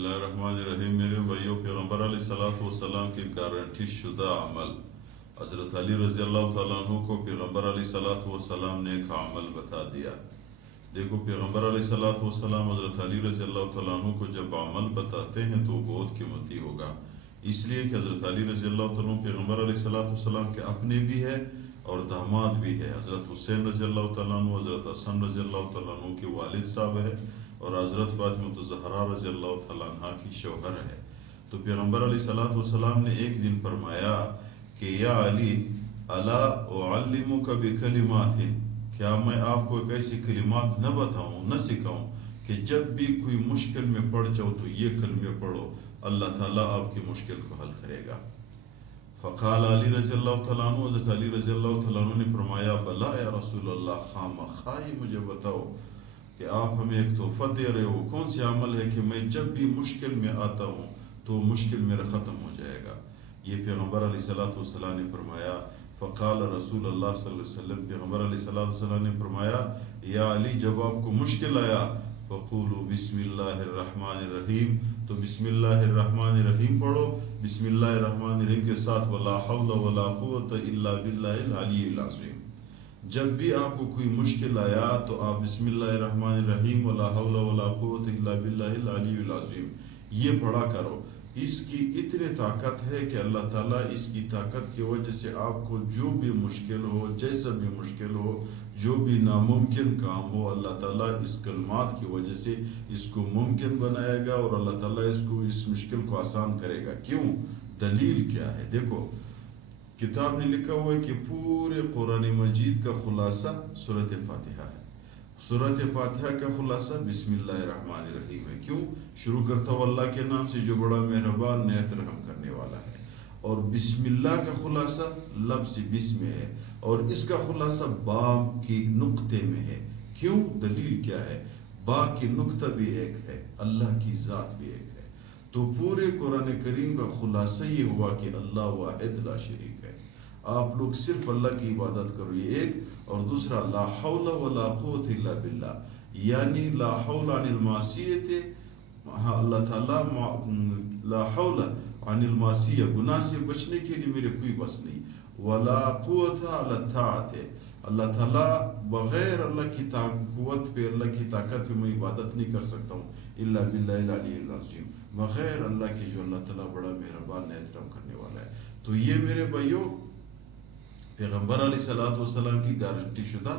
اللہ الرحمن الرحیم. میرے بھائیوں، پیغمبر علیہ الصلوۃ والسلام کی گارنٹی شدہ عمل حضرت علی رضی اللہ تعالیٰ عنہ کو پیغمبر علیہ الصلوۃ والسلام نے ایک عمل بتا دیا. دیکھو، پیغمبر علیہ الصلوۃ والسلام حضرت علی رضی اللہ تعالیٰ عنہ کو جب عمل بتاتے ہیں تو بہت قیمتی ہوگا، اس لیے کہ حضرت علی رضی اللہ تعالیٰ عنہ پیغمبر علیہ الصلوۃ والسلام کے اپنے بھی ہے اور داماد بھی ہے. حضرت حسین رضی اللہ تعالیٰ عنہ حضرت حسن رضی اللہ تعالیٰ عنہ کے والد صاحب ہے اور حضرت فاطمہ الزہرا رضی اللہ تعالیٰ عنہ کی شوہر ہے. تو پیغمبر علیہ الصلوۃ والسلام نے ایک دن فرمایا کہ یا علی الا اعلمک بکلمات، کیا میں آپ کو ایک ایسی کلمات نہ بتاؤں، نہ سکھاؤں کہ جب بھی کوئی مشکل میں پڑ جاؤ تو یہ کلمے پڑھو، اللہ تعالیٰ آپ کی مشکل کو حل کرے گا. فقال علی رضی اللہ تعالیٰ عنہ، حضرت علی رضی اللہ تعالیٰ عنہ نے فرمایا بلا یا رسول اللہ، خامخواہ مجھے بتاؤ کہ آپ ہمیں ایک تحفہ دے رہے ہو، کون سی عمل ہے کہ میں جب بھی مشکل میں آتا ہوں تو مشکل میرا ختم ہو جائے گا. یہ پیغمبر علیہ الصلوۃ والسلام نے فرمایا. فقال رسول اللہ صلی اللہ علیہ وسلم، پیغمبر علیہ الصلوۃ والسلام نے فرمایا یا علی جب آپ کو مشکل آیا فقولوا بسم اللہ الرحمن الرحیم، تو بسم اللہ الرحمن الرحیم پڑھو. بسم اللہ الرحمن الرحیم کے ساتھ ولا حول ولا قوت الا باللہ العلی العظیم. جب بھی آپ کو کوئی مشکل آیا تو آپ بسم اللہ الرحمن الرحیم ولا حول ولا قوت الا باللہ العلی العظیم یہ پڑھا کرو. اس کی اتنی طاقت ہے کہ اللہ تعالیٰ اس کی طاقت کی وجہ سے آپ کو جو بھی مشکل ہو، جیسا بھی مشکل ہو، جو بھی ناممکن کام ہو، اللہ تعالیٰ اس کلمات کی وجہ سے اس کو ممکن بنائے گا اور اللہ تعالیٰ اس مشکل کو آسان کرے گا. کیوں؟ دلیل کیا ہے؟ دیکھو، کتاب نے لکھا ہوا ہے کہ پورے قرآن مجید کا خلاصہ سورۃ فاتحہ ہے. سورۃ فاتحہ کا خلاصہ بسم اللہ الرحمن الرحیم ہے. کیوں؟ شروع کرتا ہوں اللہ کے نام سے جو بڑا مہربان نہایت رحم کرنے والا ہے. اور بسم اللہ کا خلاصہ لفظ بسم ہے اور اس کا خلاصہ با کی نقطے میں ہے. کیوں؟ دلیل کیا ہے؟ با کی نقطہ بھی ایک ہے، اللہ کی ذات بھی ایک ہے. تو پورے قرآن کریم کا خلاصہ یہ ہوا کہ اللہ واحد لا شریک ہے. آپ لوگ صرف اللہ کی عبادت کرو، یہ ایک. اور دوسرا لا حول ولا قوت الا باللہ، یعنی لا حول عن المعصیت، اللہ تعالیٰ لا حول عن المعصیہ، گناہ سے بچنے کے لیے میرے کوئی بس نہیں. ولا قوت علی الطاعت، اللہ تعالیٰ بغیر اللہ کی قوت پہ، اللہ کی طاقت پہ میں عبادت نہیں کر سکتا ہوں الا باللہ العلی العظیم، بغیر اللہ کے جو اللہ تعالیٰ بڑا مہربان نہایت رحم کرنے والا ہے. تو یہ میرے بھائیوں پیغمبر علیہ الصلوۃ والسلام کی گارنٹی شدہ